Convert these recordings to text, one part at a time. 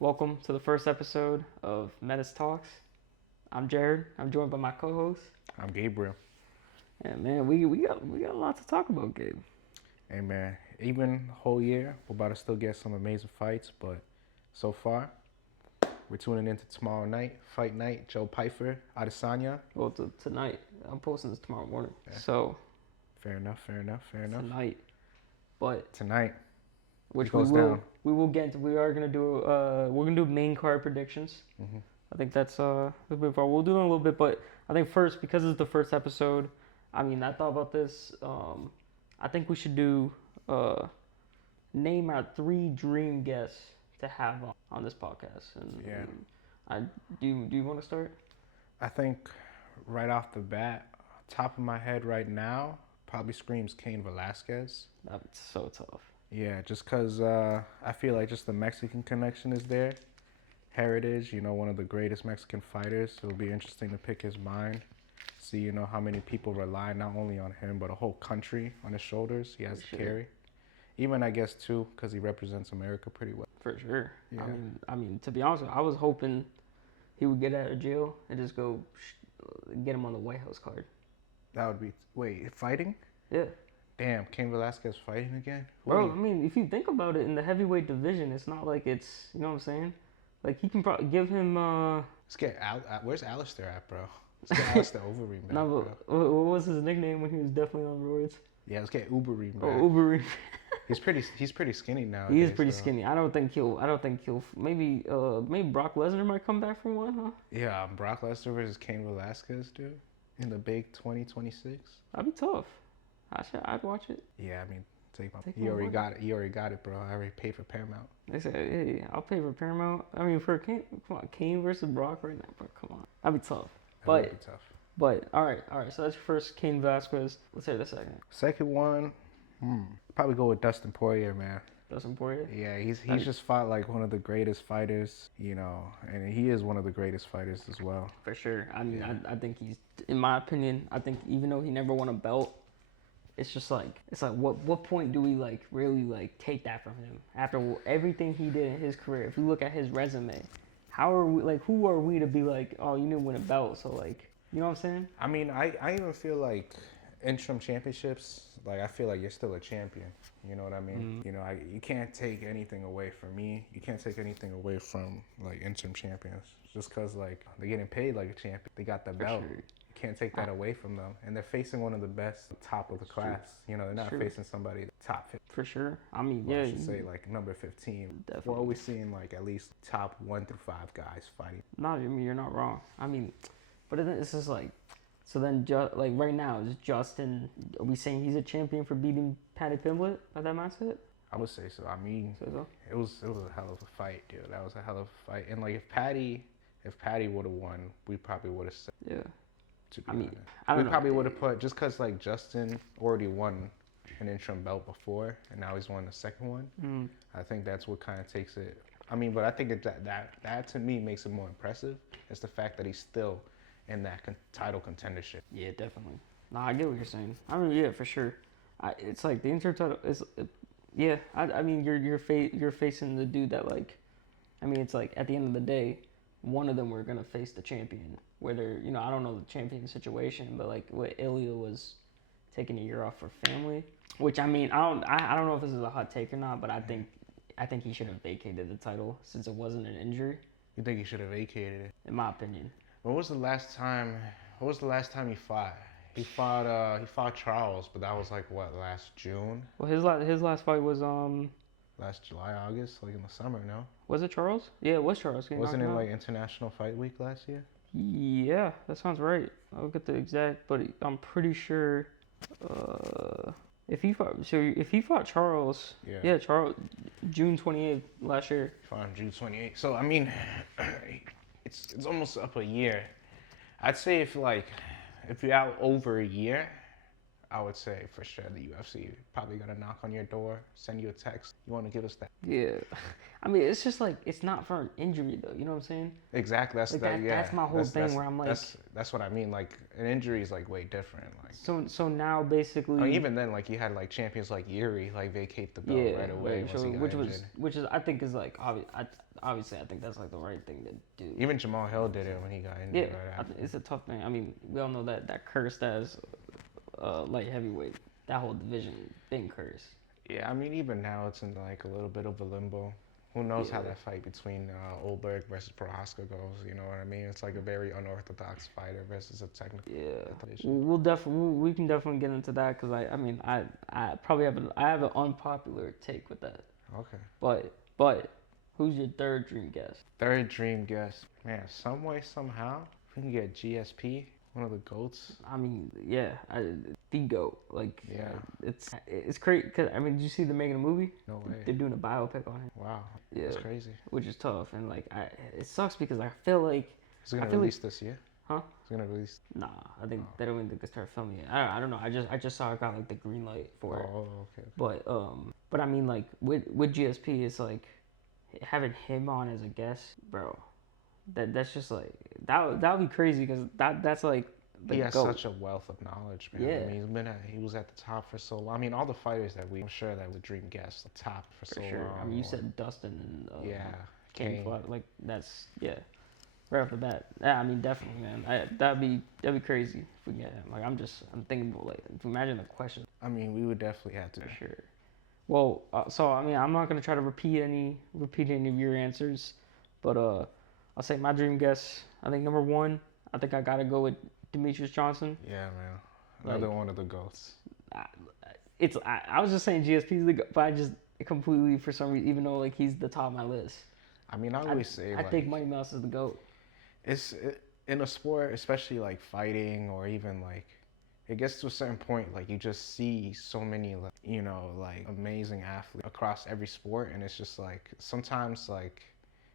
Welcome to the first episode of Menace Talks. I'm Jared. I'm joined by my co-host. I'm Gabriel. And man, we got a lot to talk about, Gabe. Hey man, even whole year, we're about to still get some amazing fights, but so far, we're tuning into tomorrow night, fight night, Joe Pyfer, Adesanya. Well, tonight. I'm posting this tomorrow morning. Yeah. So Fair enough. tonight, but Tonight, which it goes we will down. we will get. We are gonna do we're gonna do main card predictions. Mm-hmm. I think that's a bit far. We'll do it in a little bit, but I think first, because it's the first episode, I thought about this. I think we should do name our 3 dream guests to have on this podcast. And Yeah. do you want to start? I think right off the bat, top of my head right now, probably screams Cain Velasquez. That's so tough. Yeah, just because I feel like just the Mexican connection is there. Heritage, one of the greatest Mexican fighters. It'll be interesting to pick his mind. See, how many people rely not only on him, but a whole country on his shoulders he has to carry. Even, I guess, too, because he represents America pretty well. For sure. Yeah. To be honest with you, I was hoping he would get out of jail and just go get him on the White House card. That would be... Wait, fighting? Yeah. Damn, Cain Velasquez fighting again? Bro, if you think about it, in the heavyweight division, it's not like it's... You know what I'm saying? Like, he can probably give him... Let's get where's Alistair at, bro? Let's get Alistair Overeem back, No, but what was his nickname when he was definitely on roids? Yeah, let's get Ubereem back. Oh, Ubereem. He's pretty skinny now. He is pretty skinny. I don't think he'll. Maybe Brock Lesnar might come back from one, huh? Yeah, Brock Lesnar versus Cain Velasquez, dude, in the big 2026. That'd be tough. I'd watch it. Yeah, you already got it. You already got it, bro. I already paid for Paramount. They said, hey, I'll pay for Paramount. For Cain, come on, Cain versus Brock right now, bro. Come on, that'd be tough. That would be tough. But all right. So that's your first Cain Velasquez. Let's hear the second. Second one, probably go with Dustin Poirier, man. Dustin Poirier. Yeah, he's just fought like one of the greatest fighters, and he is one of the greatest fighters as well. For sure. I think he's, in my opinion, even though he never won a belt, it's like what point do we really take that from him after everything he did in his career? If we look at his resume, how are we who are we to be like, oh, you didn't win a belt, so you know what I'm saying? I even feel like interim championships, I feel like you're still a champion. You know what I mean? Mm-hmm. You can't take anything away from me. You can't take anything away from interim champions just because they're getting paid like a champion. They got the belt. Sure. You can't take that away from them, and they're facing one of the best, top of the class. They're not facing somebody top 15. For sure. I should say number 15. Definitely. We're always seeing at least top 1 through 5 guys fighting. No, you're not wrong. But it's just so then right now is Justin? Are we saying he's a champion for beating Paddy Pimblett by that mindset? I would say so. So? It was a hell of a fight, dude. That was a hell of a fight. And if Paddy would have won, we probably would have said. Yeah. To be honest, we probably would have put, just because Justin already won an interim belt before, and now he's won the second one. Mm. I think that's what kind of takes it. But I think that to me makes it more impressive. It's the fact that he's still in that title contendership. Yeah, definitely. No, I get what you're saying. Yeah, for sure. It's the interim title is. Yeah, you're facing the dude that it's at the end of the day, one of them were gonna face the champion. Whether I don't know the champion situation, but what Ilya was taking a year off for family, which I don't know if this is a hot take or not, but I think he should have vacated the title since it wasn't an injury. You think he should have vacated it? In my opinion. What was the last time he fought? He fought Charles, but that was last June? Well, his last fight was last July, August, in the summer, no? Was it Charles? Yeah, it was Charles. Wasn't it International Fight Week last year? Yeah, that sounds right. I'll get the exact, but I'm pretty sure if he fought Charles, yeah Charles, June 28th last year. He fought on June 28th. So it's almost up a year. I'd say if you're out over a year, I would say for sure the UFC probably gonna knock on your door, send you a text. You want to give us that? Yeah. I mean, it's just like it's not for an injury though. You know what I'm saying? Exactly. That's Like that. Yeah. That's my whole thing where I'm like. That's what I mean. Like an injury is like way different. Like. So now basically. I mean, even then, like you had like champions like Yuri like vacate the belt right away. Right. So which is I think is like obviously I think that's like the right thing to do. Even Jamal Hill did it when he got injured. Yeah. Right, it's a tough thing. I mean, we all know that cursed as light heavyweight. That whole division been cursed. Yeah, I mean, even now it's in like a little bit of a limbo. Who knows how that fight between Oldberg versus Prohaska goes? You know what I mean? It's like a very unorthodox fighter versus a technical. Yeah, we can definitely get into that because I probably have an unpopular take with that. Okay. But who's your third dream guest? Third dream guest, man. Some way somehow we can get GSP. One of the GOATs. I mean, yeah, the GOAT. Like, yeah, it's crazy. Cause I mean, did you see they're making a movie? No way. They're doing a biopic on him. Wow. Yeah, that's crazy. Which is tough, and like, it sucks because I feel like. Is it gonna release this year? Huh? It's gonna release. Nah, I think they don't even think they start filming it. I don't know. I just saw it got like the green light for it. Oh, okay. But I mean, like with GSP, it's like having him on as a guest, bro. That's just like that would be crazy because that's like. He has such a wealth of knowledge, man. Yeah. I mean, he was at the top for so long. I mean, all the fighters I'm sure that would dream guests, the top for so long. I mean, you said Dustin and Kane. Like that's right off the bat. Yeah, I mean, definitely, man. That'd be crazy if we get him. Like I'm thinking about like imagine the question. I mean, we would definitely have to. For sure. Well, so I mean, I'm not gonna try to repeat any of your answers, but I'll say my dream guess. I think number one. I think I gotta go with Demetrius Johnson. Yeah, man. Another one of the GOATs. I was just saying GSP's the GOAT, but I just completely, for some reason, even though like he's the top of my list. I mean, I always say I think Money Mouse is the GOAT. In a sport, especially like fighting or even like, it gets to a certain point, like you just see so many, like, you know, like amazing athletes across every sport. And it's just like, sometimes like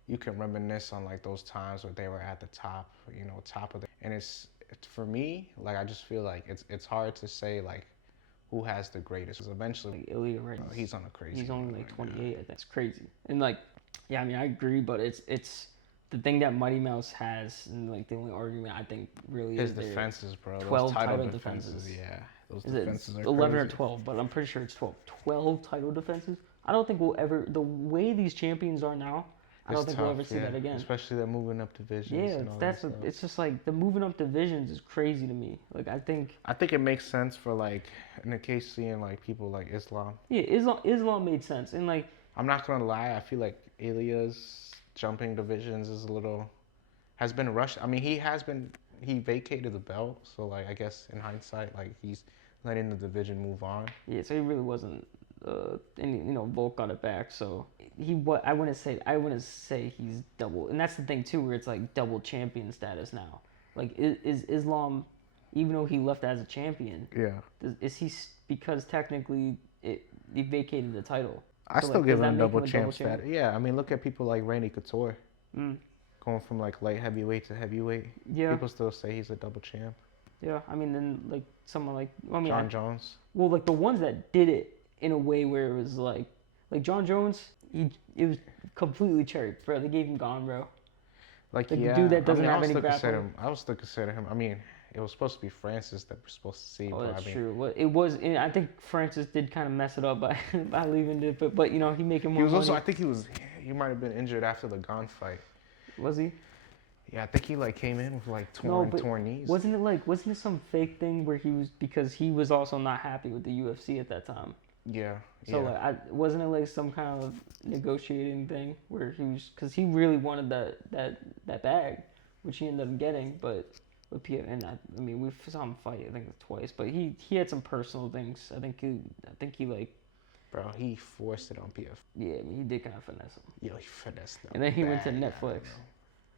you can reminisce on like those times where they were at the top, you know, top of the, and for me, like I just feel like it's hard to say like who has the greatest. Because eventually, like Ilya, right? He's on a crazy. He's only like 28. I think it's crazy. And like, yeah, I mean, I agree, but it's the thing that Mighty Mouse has, and like the only argument I think really his is defenses, bro. 12 title defenses. Yeah, those defenses are 11 crazy. Or 12, but I'm pretty sure it's 12. 12 title defenses. I don't think we'll ever. The way these champions are now. I don't think we'll ever see that again. Especially the moving up divisions. Yeah, it's just like the moving up divisions is crazy to me. Like I think it makes sense for like in the case seeing like people like Islam. Yeah, Islam made sense, and like I'm not gonna lie, I feel like Ilya's jumping divisions is has been rushed. I mean, he vacated the belt, so like I guess in hindsight, like he's letting the division move on. Yeah, so he really wasn't. And you know, Volk got it back, so I wouldn't say he's double, and that's the thing too, where it's like double champion status now. Like, is Islam, even though he left as a champion, is he because technically he vacated the title? I still give him double champ status. Yeah, I mean, look at people like Randy Couture, going from like light heavyweight to heavyweight. Yeah, people still say he's a double champ. Yeah, I mean, then like someone like John Jones. Well, like the ones that did it in a way where it was like John Jones, it was completely cherry, bro. They gave him gone, bro. Like the dude that doesn't have any grappling. I would still consider him. I mean, it was supposed to be Francis that we're supposed to see. Oh, that's true. Well, it was. I think Francis did kind of mess it up by leaving it, but you know, he making more. He was money. Also, I think he might have been injured after the Gone fight. Was he? Yeah, I think he like came in with like torn knees. Wasn't it some fake thing where because he was also not happy with the UFC at that time? Yeah. So like, wasn't it like some kind of negotiating thing where because he really wanted that bag, which he ended up getting, but with PF, and I mean we saw him fight I think twice, but he had some personal things. I think he like. Bro, he forced it on PF. Yeah, I mean he did kind of finesse him. Yo, he finessed him. And then he went to Netflix.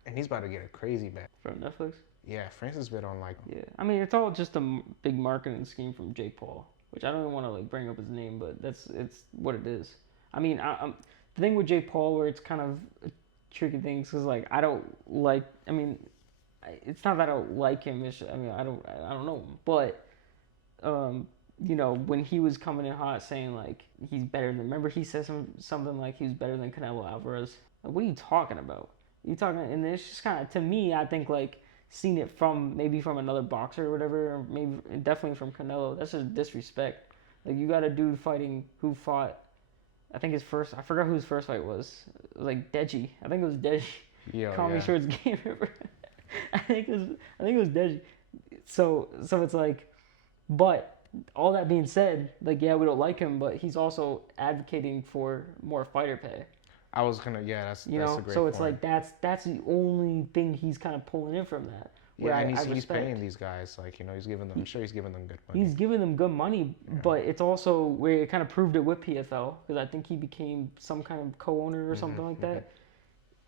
And he's about to get a crazy bag. From Netflix? Yeah, Francis been on like. Yeah, I mean it's all just a big marketing scheme from Jake Paul. Which I don't even want to like bring up his name, but it's what it is. I mean, the thing with Jake Paul where it's kind of a tricky thing because like I don't like. I mean, it's not that I don't like him. I don't know him, but you know, when he was coming in hot saying like he's better than. Remember he said something like he was better than Canelo Alvarez. Like, what are you talking about? You talking? And it's just kind of, to me, I think like seen it from maybe from another boxer or whatever, or maybe definitely from Canelo. That's just disrespect. Like, you got a dude fighting who fought. I think his first. I forgot who his first fight was. It was like Deji. I think it was Deji. Call me Short's game. I think it was Deji. So it's like, but all that being said, like, yeah, we don't like him, but he's also advocating for more fighter pay. I was gonna, that's a great so it's point. like that's the only thing he's kind of pulling in from that. Yeah, and he's paying these guys, like, you know, he's giving them. I'm sure he's giving them good money. He's giving them good money, but it's also where it kind of proved it with PFL, because I think he became some kind of co-owner or something like that.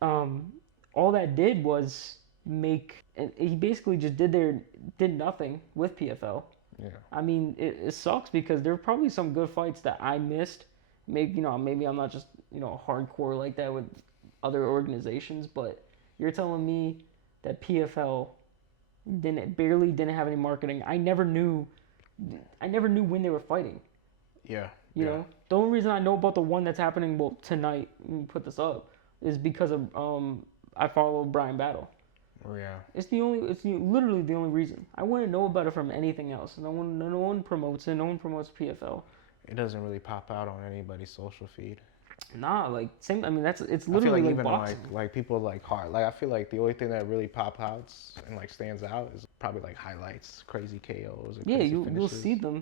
All that did was make, and he basically just did nothing with PFL. Yeah. I mean, it sucks because there were probably some good fights that I missed. Maybe I'm not just, hardcore like that with other organizations, but you're telling me that PFL barely didn't have any marketing. I never knew when they were fighting. Yeah. You know, the only reason I know about the one that's happening tonight, when we put this up, is because of I follow Brian Battle. Oh yeah. It's literally the only reason. I wouldn't know about it from anything else. No one promotes it. No one promotes PFL. It doesn't really pop out on anybody's social feed. Nah, like same. I mean, it's literally like even boxing. like people like hard. Like I feel like the only thing that really pops out and like stands out is probably like highlights, crazy KOs. Or you'll see them.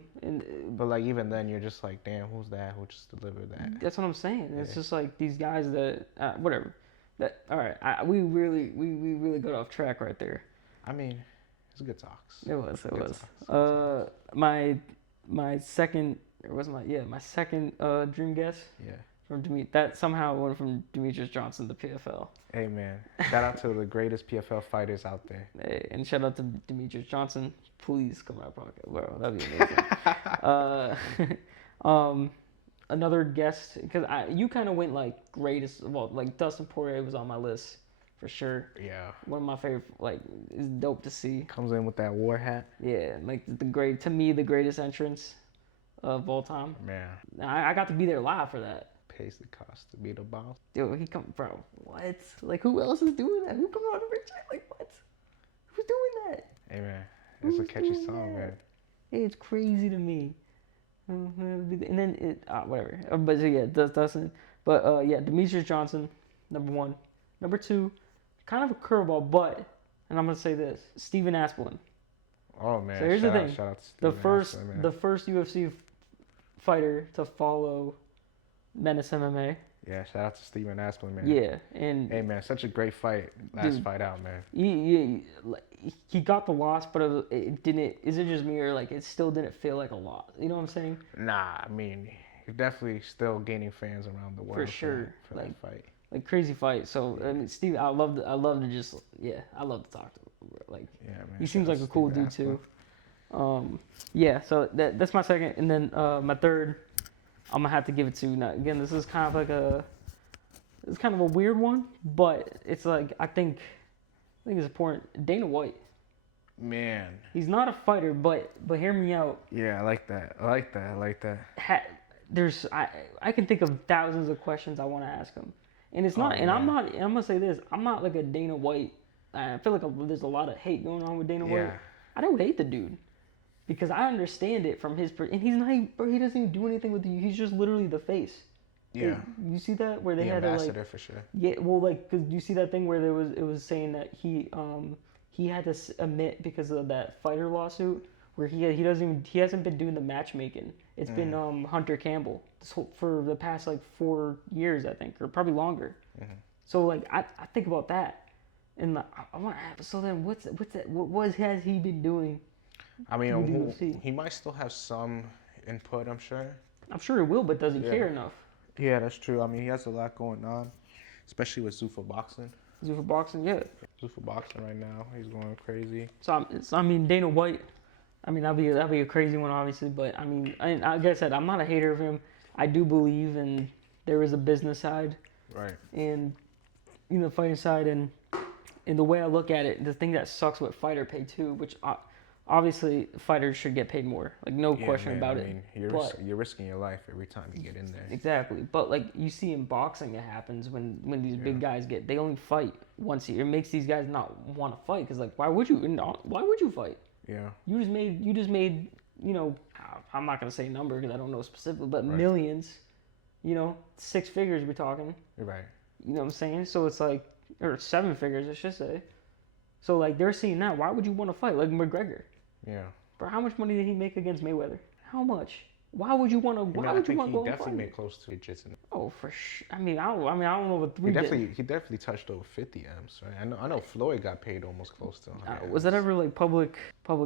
But like even then, you're just like, damn, who's that? Who just delivered that? That's what I'm saying. It's just like these guys that whatever. That all right. We really got off track right there. I mean, it's good talks. It was. My second dream guess. Yeah. From that somehow went from Demetrius Johnson to PFL. Hey man, shout out to the greatest PFL fighters out there. Hey, and shout out to Demetrius Johnson. Please come out podcast, bro. That'd be amazing. Another guest, because you kind of went like greatest. Well, like Dustin Poirier was on my list for sure. Yeah. One of my favorite. Like, it's dope to see. Comes in with that war hat. Yeah, like the greatest entrance of all time. Man. I got to be there live for that. Pays the cost to be the boss. Dude, bro, what? Like, who else is doing that? Who come out of the ring? Like, what? Who's doing that? Hey, man. It's a catchy song, man. It's crazy to me. And then whatever. But yeah, Dustin. But Demetrius Johnson, number 1. Number 2, kind of a curveball, but, and I'm going to say this, Steven Asplin. Oh, man. So here's the thing. Shout out to Steven Asplin, man. The first UFC fighter to follow Menace MMA. Yeah, shout out to Steven Asplin, man. Yeah, and hey, man, such a great fight. Last fight out, man. He got the loss, but it didn't. Is it just me, or like it still didn't feel like a loss? You know what I'm saying? Nah, I mean, you're definitely still gaining fans around the world for sure for that fight. Like crazy fight. So I mean, Steve, I love to just I love to talk to him. Like, yeah, man. He seems like a cool dude too. So that's my second, and then my third, I'm gonna have to give it to. Now, again, this is kind of a weird one, but it's like I think it's important. Dana White. Man. He's not a fighter, but hear me out. Yeah, I like that. I can think of thousands of questions I want to ask him, and it's not. And I'm gonna say this. I'm not like a Dana White. I feel like there's a lot of hate going on with Dana White. I don't hate the dude. Because I understand it from his and he's not even, bro, he doesn't even do anything with you. He's just literally the face. Yeah. You see that where they had to ambassador for sure. Yeah, well, like, cause you see that thing where it was saying that he had to admit because of that fighter lawsuit where he hasn't been doing the matchmaking. It's been Hunter Campbell for the past like 4 years, I think, or probably longer. Mm-hmm. So like I think about that, and like, I want to. So then what has he been doing? I mean, he might still have some input, I'm sure. I'm sure he will, but does he care enough? Yeah, that's true. I mean, he has a lot going on, especially with Zuffa Boxing. Zuffa Boxing, yeah. Zuffa Boxing right now, he's going crazy. So, I mean, Dana White, I mean, that'd be a crazy one, obviously, but I mean, like I said, I'm not a hater of him. I do believe there is a business side. Right. And, fighting side, and the way I look at it, the thing that sucks with fighter pay too, which obviously fighters should get paid more, like no question man, about I it. mean, But you're risking your life every time you get in there. exactly, but like you see in boxing, it happens when these big guys they only fight once a year. It makes these guys not want to fight because like why would you? Why would you fight? Yeah. You just made I'm not gonna say number because I don't know specifically, but Right. millions. 6 figures we're talking. Right. You know what I'm saying? So it's like, or 7 figures I should say. So like they're seeing that. Why would you want to fight like McGregor? Yeah. Bro, how much money did he make against Mayweather? How much? Why would you want to? Why would you want to go and fight? He definitely made close to jiu-jitsu. Oh, for sure. I mean, I don't know what 3 He definitely touched over 50 M's. Right? I know Floyd got paid almost close to 100 was that ever like public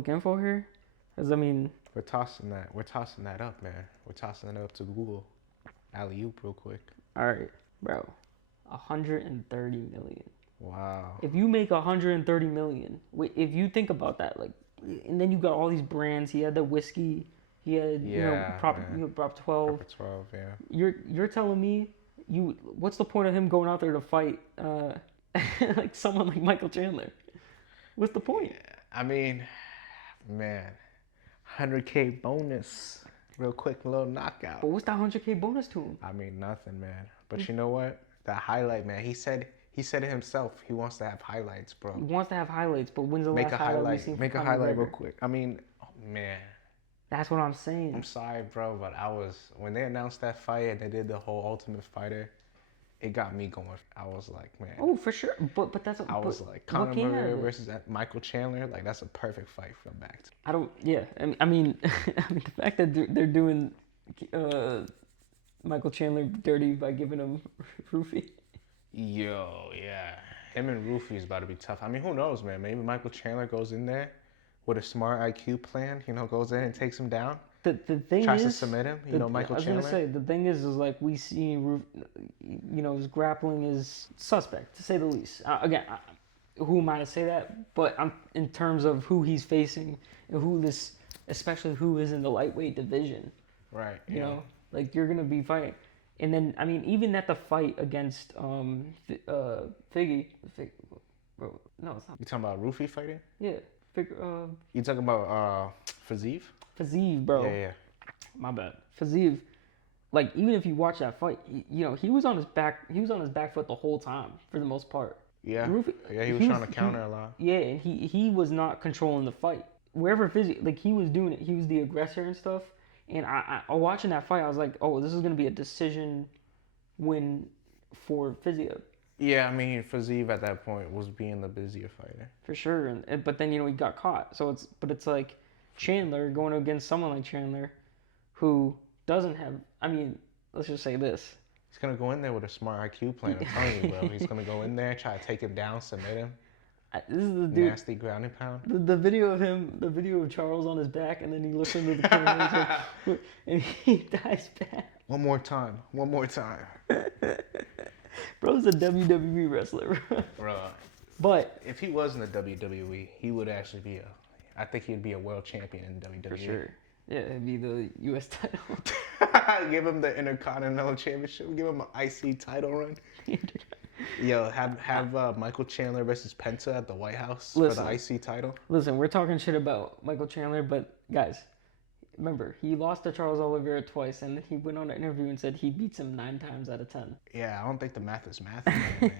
info here? Because I mean, we're tossing that up, man. We're tossing it up to Google. Alley-oop real quick. All right, bro. 130 million. Wow. If you make 130 million, if you think about that, like, and then you got all these brands. He had the whiskey. He had Prop 12. Prop 12, yeah. You're telling me what's the point of him going out there to fight like someone like Michael Chandler? What's the point? I mean, man, 100K bonus. Real quick, little knockout. But what's that 100K bonus to him? I mean, nothing, man. But you know what? That highlight, man. He said it himself. He wants to have highlights, bro. He wants to have highlights, but when's the last highlight we've seen? Make a highlight real quick. I mean, oh, man. That's what I'm saying. I'm sorry, bro, but when they announced that fight and they did the whole Ultimate Fighter, it got me going. I was like, man. Oh, for sure. But that's. I was like, Conor McGregor versus Michael Chandler. Like, that's a perfect fight for back. I don't. Yeah. I mean, the fact that they're doing Michael Chandler dirty by giving him roofie. Yo, yeah. Him and Roofy is about to be tough. I mean, who knows, man? Maybe Michael Chandler goes in there with a smart IQ plan. Goes in and takes him down. The thing tries is, to submit him. Michael Chandler. I was gonna say the thing is like we see, his grappling is suspect to say the least. Again, who am I to say that? But I'm in terms of who he's facing and especially who is in the lightweight division. Right. You know, like you're gonna be fighting, and then I mean even at the fight against Figgy, bro, no, it's not. You talking about Roofy fighting? Yeah. You talking about Fiziev? Fiziev, bro. Yeah. My bad. Fiziev, like even if you watch that fight, he was on his back. He was on his back foot the whole time for the most part. Yeah. He was trying to counter a lot. Yeah, and he was not controlling the fight. Wherever Fiziev, like he was doing it, he was the aggressor and stuff. And I watching that fight, I was like, oh, this is gonna be a decision win for Fiziev. Yeah, I mean, Fiziev at that point was being the busier fighter. For sure, but then he got caught. So it's like Chandler going against someone like Chandler, who doesn't have. I mean, let's just say this. He's gonna go in there with a smart IQ plan. I'm telling you, bro. He's gonna go in there, try to take him down, submit him. This is the dude. Nasty grounding pound. The video of Charles on his back, and then he looks into the camera and he dies back. One more time. Bro's a WWE wrestler, bro. But if he was in the WWE, he would actually I think he'd be a world champion in WWE. For sure. Yeah, it'd be the U.S. title. Give him the Intercontinental Championship. Give him an IC title run. Yo, have Michael Chandler versus Penta at the White House for the IC title. Listen, we're talking shit about Michael Chandler, but guys, remember, he lost to Charles Oliveira twice, and he went on an interview and said he beats him 9 times out of 10. Yeah, I don't think the math is math, man.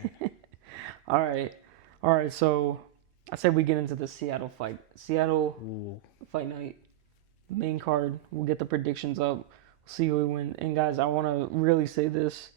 All right, so I said we get into the Seattle fight. Seattle fight night, main card. We'll get the predictions up. See who we win. And guys, I want to really say this.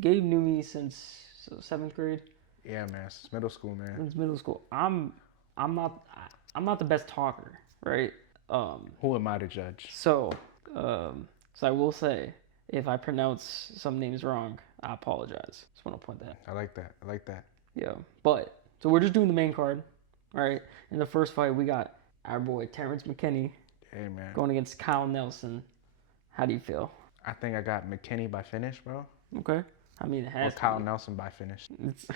Gabe knew me since 7th grade. Yeah, man. It's middle school, man. Since middle school. I'm not the best talker, right? Who am I to judge? So I will say, if I pronounce some names wrong, I apologize. Just want to point that. I like that. Yeah, but so we're just doing the main card, all right? In the first fight, we got our boy Terrence McKinney. Hey, man. Going against Kyle Nelson. How do you feel? I think I got McKinney by finish, bro. Okay. I mean, it has or Kyle Nelson by finish. It's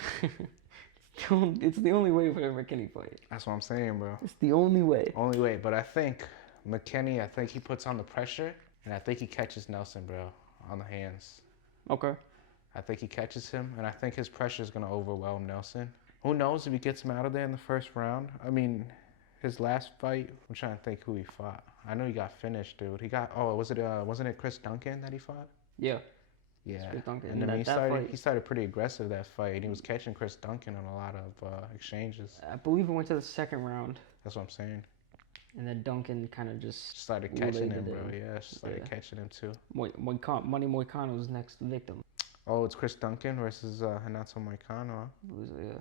the only way for a McKinney fight. That's what I'm saying, bro. It's the only way. Only way. But I think McKinney, he puts on the pressure, and I think he catches Nelson, bro, on the hands. Okay. I think he catches him, and I think his pressure is going to overwhelm Nelson. Who knows if he gets him out of there in the first round? I mean, His last fight, I'm trying to think who he fought. I know he got finished, dude. Wasn't it Chris Duncan that he fought? Yeah. Yeah. Chris Duncan. And then Fight, he started pretty aggressive that fight, and he was catching Chris Duncan on a lot of exchanges. I believe it went to the second round. That's what I'm saying. And then Duncan kind of just started catching him, bro. Yeah, started catching him too. Money Moicano's next victim. Oh, it's Chris Duncan versus Renato Moicano. Yeah,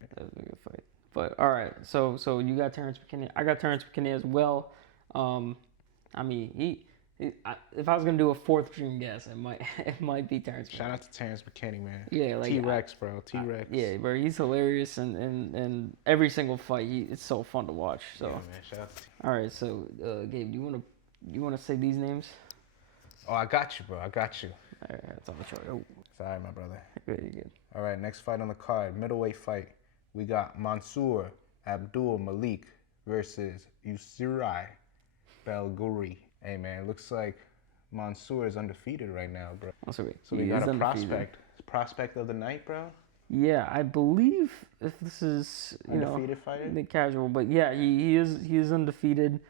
that was a good fight. But all right, so you got Terrence McKinney. I got Terrence McKinney as well. I mean, if I was gonna do a fourth dream guess, it might be Terrence. Shout out to Terrence McKinney, man. Yeah, like T-Rex, bro. T-Rex. Yeah, bro, he's hilarious, and every single fight, it's so fun to watch. So, yeah, man. Shout out to all right, so Gabe, you wanna say these names? Oh, I got you, bro. I got you. All right, that's on the chart. Oh. Sorry, my brother. Good. All right, next fight on the card, middleweight fight. We got Mansour Abdul Malik versus Yusri Belgouri. Hey, man, looks like Mansour is undefeated right now, bro. So we got a prospect of the night, bro. Yeah, I believe if this is undefeated fighter, the casual, but yeah, he is undefeated.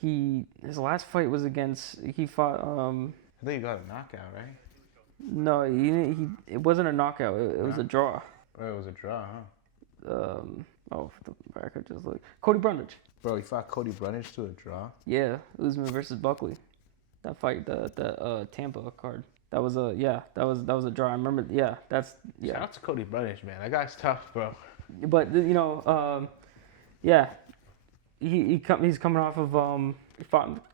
His last fight was he fought. I think he got a knockout, right? No, it wasn't a knockout. It was a draw. Oh, it was a draw, huh? The record just look. Cody Brundage. Bro, he fought Cody Brundage to a draw. Yeah, Usman versus Buckley. That fight, the Tampa card. That was a draw. I remember. Yeah, Shout out to Cody Brundage, man. That guy's tough, bro. But he's coming off of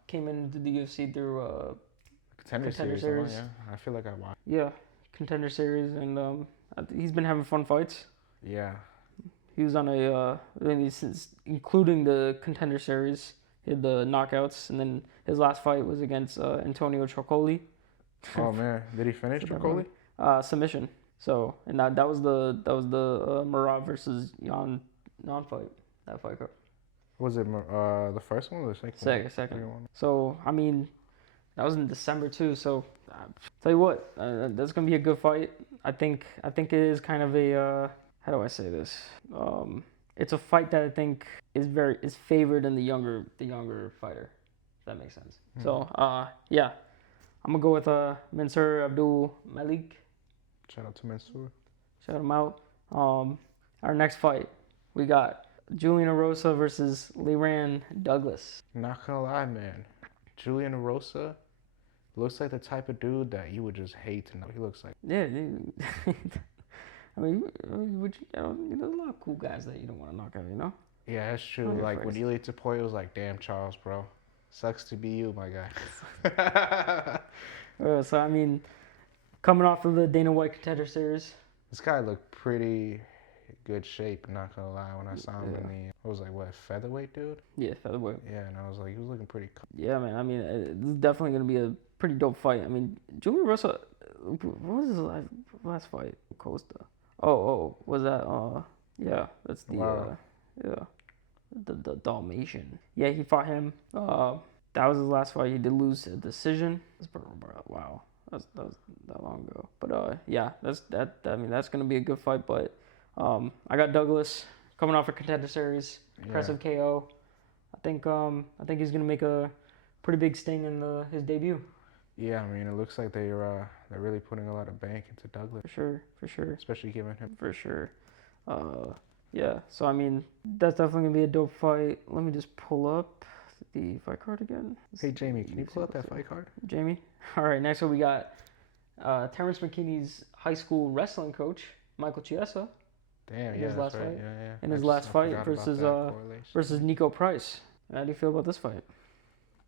came into the UFC through Contender series. Yeah, I feel like I watched. Yeah, Contender series, and he's been having fun fights. Yeah. He was on including the Contender series, he had the knockouts, and then his last fight was against Antonio Trocoli. Oh man, did he finish Trocoli? Submission. So, and that was the Murat versus Jan fight. That fight card. Was it the first one or the second? Second one. So I mean, that was in December too. So, tell you what, that's gonna be a good fight. I think it is kind of a how do I say this? It's a fight that I think is favored in the younger fighter. If that makes sense. Mm-hmm. So yeah, I'm gonna go with Mansour Abdul Malik. Shout out to Mansour. Shout him out. Our next fight, we got Julian Erosa versus Liran Douglas. Not gonna lie, man. Julian Erosa looks like the type of dude that you would just hate to know. He looks like. Yeah. I mean, there's a lot of cool guys that you don't want to knock out, you know? Yeah, that's true. Like when Ilia Topuria was like, damn, Charles, bro. Sucks to be you, my guy. So, I mean, coming off of the Dana White Contender Series. This guy looked pretty good shape, not gonna lie. When I saw him in featherweight, dude? Yeah, featherweight. Yeah, and I was like, he was looking pretty cool. Yeah, man. I mean, it's definitely going to be a pretty dope fight. I mean, Julian Erosa, what was his last fight? Costa. Oh, was that, yeah, that's the, the Dalmatian. Yeah, he fought him. That was his last fight. He did lose a decision. Wow, that was that long ago. But, yeah, I mean, that's going to be a good fight. But, I got Douglas coming off a Contender Series. Impressive KO. I think he's going to make a pretty big sting in his debut. Yeah, I mean, it looks like they're really putting a lot of bank into Douglas. For sure. Especially given him. For sure. Yeah, so, I mean, that's definitely going to be a dope fight. Let me just pull up the fight card again. Hey, Jamie, can you pull up that fight card? Jamie? All right, next up we got Terrence McKinney's high school wrestling coach, Michael Chiesa. Damn, yeah, that's right. Yeah. In his last fight versus Nico Price. How do you feel about this fight?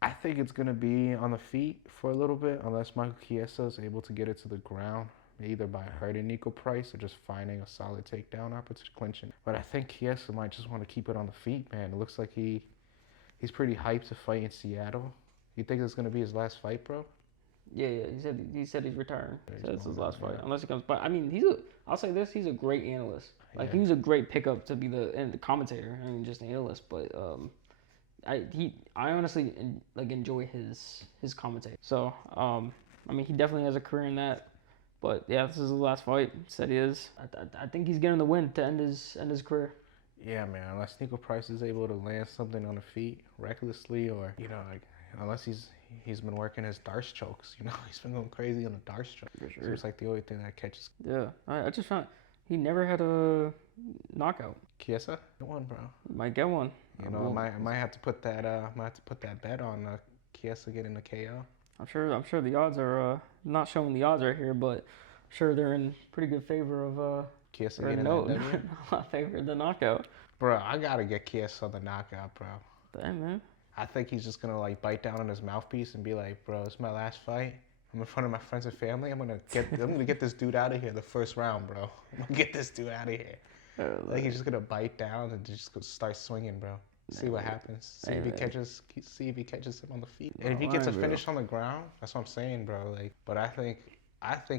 I think it's going to be on the feet for a little bit, unless Michael Chiesa is able to get it to the ground, either by hurting Nico Price or just finding a solid takedown opportunity, clinching. But I think Chiesa might just want to keep it on the feet, man. It looks like he's pretty hyped to fight in Seattle. You think it's going to be his last fight, bro? Yeah. He said he's retiring. He said it's his last fight, unless he comes back. I mean, I'll say this: he's a great analyst. Like he was a great pickup to be the commentator. I mean, just an analyst, but I honestly enjoy his commentating. So I mean, he definitely has a career in that. But yeah, this is his last fight. Said he is. I think he's getting the win to end his career. Yeah, man. Unless Nico Price is able to land something on the feet recklessly, or like unless he's been working his darce chokes. He's been going crazy on the darce choke. For sure. So it's like the only thing that catches. Yeah, I just found he never had a knockout. Chiesa, get one, bro. Might get one. I might have to put that bet on Chiesa getting the KO. I'm sure the odds are not showing the odds right here, but I'm sure they're in pretty good favor of Chiesa getting that W. Not favor of the knockout. Bro, I gotta get Chiesa the knockout, bro. Damn, man. I think he's just gonna like bite down on his mouthpiece and be like, bro, it's my last fight. I'm in front of my friends and family. I'm gonna get this dude out of here the first round, bro. I'm gonna get this dude out of here. Like he's just gonna bite down and just start swinging, bro. See what happens. See if he catches him on the feet. And if he gets a finish on the ground, that's what I'm saying, bro. Like, but I think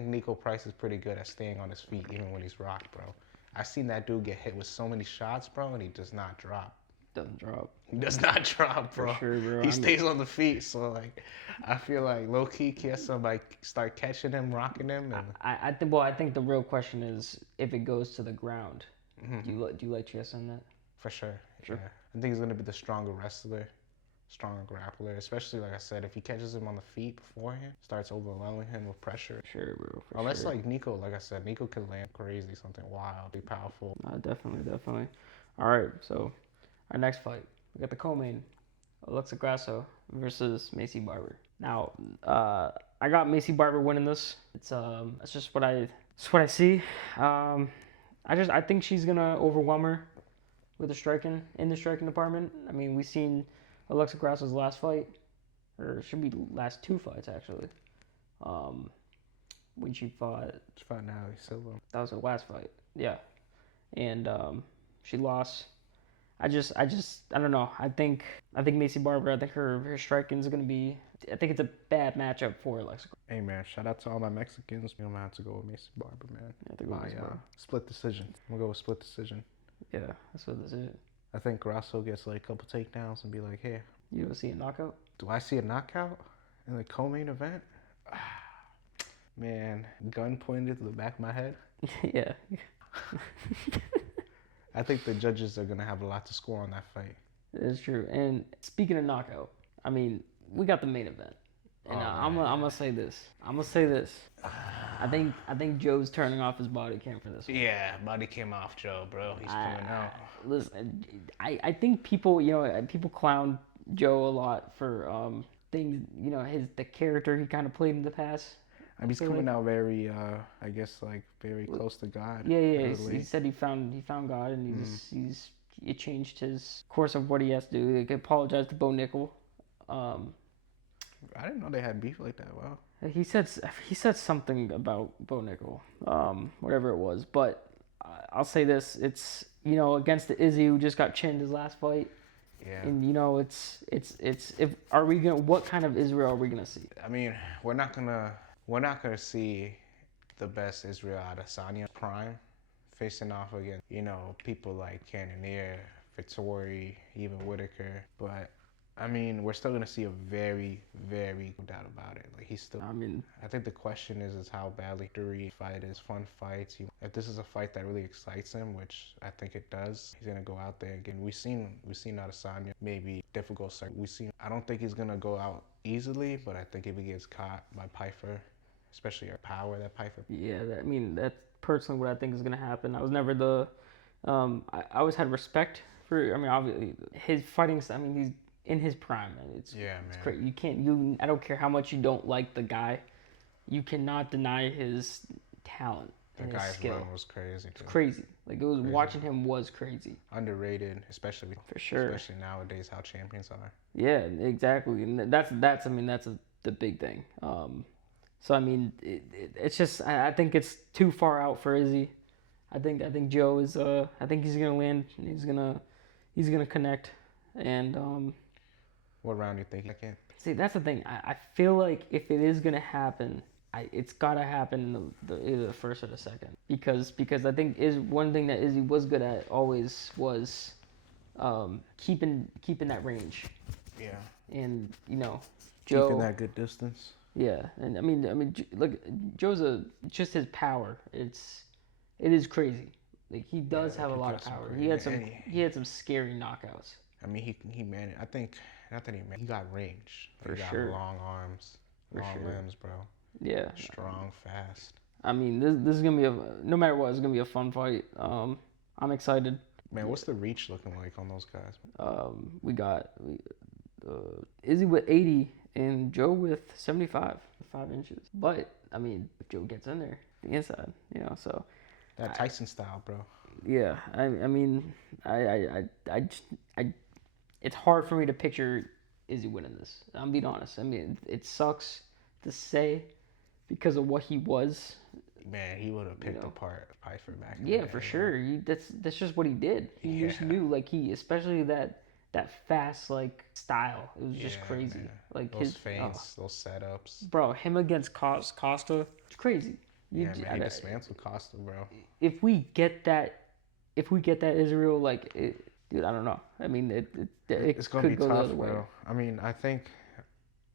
Nico Price is pretty good at staying on his feet even when he's rocked, bro. I've seen that dude get hit with so many shots, bro, and he does not drop. Doesn't drop. He does not drop, bro. For sure, bro. He stays on the feet, so like, I feel like low key Chiesa might start catching him, rocking him. And I think the real question is if it goes to the ground. Mm-hmm. Do you like Chiesa in that? For sure. Yeah. I think he's gonna be the stronger wrestler, stronger grappler. Especially like I said, if he catches him on the feet beforehand, starts overwhelming him with pressure. Sure, bro. Unless like Nico, like I said, Nico can land crazy, something wild, be powerful. Definitely. All right, so our next fight, we got the co-main, Alexa Grasso versus Macy Barber. Now, I got Macy Barber winning this. It's just what I see. I think she's gonna overwhelm her with the striking department. I mean, we've seen Alexa Grasso's last fight, or it should be last two fights actually. When she fought Natalie Silva. That was her last fight. Yeah, and she lost. I don't know. I think Macy Barber. I think her striking is gonna be. I think it's a bad matchup for Alexa. Hey man, shout out to all my Mexicans. I'm gonna have to go with Macy Barber, man. I think split decision. I'm gonna go with split decision. Yeah, that's what this is. I think Grasso gets like a couple takedowns and be like, "Hey, you don't see a knockout? Do I see a knockout in the co-main event?" Man, gun pointed to the back of my head. Yeah. I think the judges are gonna have a lot to score on that fight. It's true. And speaking of knockout, I mean, we got the main event, and I'm gonna say this. I think Joe's turning off his body cam for this one. Yeah, body cam off Joe, bro. He's coming out. Listen, I think people clown Joe a lot for things. The character he kind of played in the past. I mean, he's coming out very, I guess, like very close to God. Yeah. He said he found God, and it changed his course of what he has to do. He apologized to Bo Nickel. I didn't know they had beef like that. Wow. He said something about Bo Nickel, whatever it was. But I'll say this: it's against the Izzy who just got chinned his last fight. Yeah. And what kind of Israel are we gonna see? I mean, we're not gonna see the best Israel Adesanya prime facing off against people like Cannonier, Vettori, even Whitaker. But I mean, we're still gonna see a very, very doubt about it. Like he's still. I think the question is how badly the fight is. Fun fights. If this is a fight that really excites him, which I think it does, he's gonna go out there again. We've seen Adesanya maybe difficult. I don't think he's gonna go out easily, but I think if he gets caught by Pyfer, especially our power that Pyfer. Yeah, that's personally what I think is gonna happen. I was never the. I always had respect for. Obviously his fighting. He's in his prime, man. It's great. You can't. I don't care how much you don't like the guy. You cannot deny his talent. The guy's skill. Run was crazy. It's crazy. Like it was crazy. Watching him was crazy. Underrated, especially for sure. Especially nowadays, how champions are. Yeah, exactly, and that's the big thing. So it's just I think it's too far out for Izzy. I think Joe is. I think he's gonna land. He's gonna connect, and. What round do you think he can? See, that's the thing. I feel like if it is gonna happen, it's gotta happen in either the first or the second. Because I think is one thing that Izzy was good at always was keeping that range. Yeah. And Joe keeping that good distance. Yeah, and look, Joe's just his power. It is crazy. Like he does have a lot of power. He had some scary knockouts. I mean, he managed. I think not that he got range. For he got sure. long arms, long limbs, bro. Yeah. Strong, fast. I mean, this is gonna be no matter what, it's gonna be a fun fight. I'm excited. Man, what's the reach looking like on those guys? We got Izzy with 80 and Joe with 75, 5 inches. But I mean, if Joe gets in there, the inside, so that Tyson style, bro. Yeah, I mean, I it's hard for me to picture Izzy winning this. I'm being honest. I mean, it sucks to say because of what he was. Man, he would have picked apart Piper back. Yeah, for sure. That's just what he did. He just knew, like especially that fast style. It was just crazy. Man. Like those feints, those setups. Bro, him against Costa, it's crazy. He dismantled Costa, bro. If we get that Israel, dude, I don't know. I mean, it's gonna be tough, bro. I mean, I think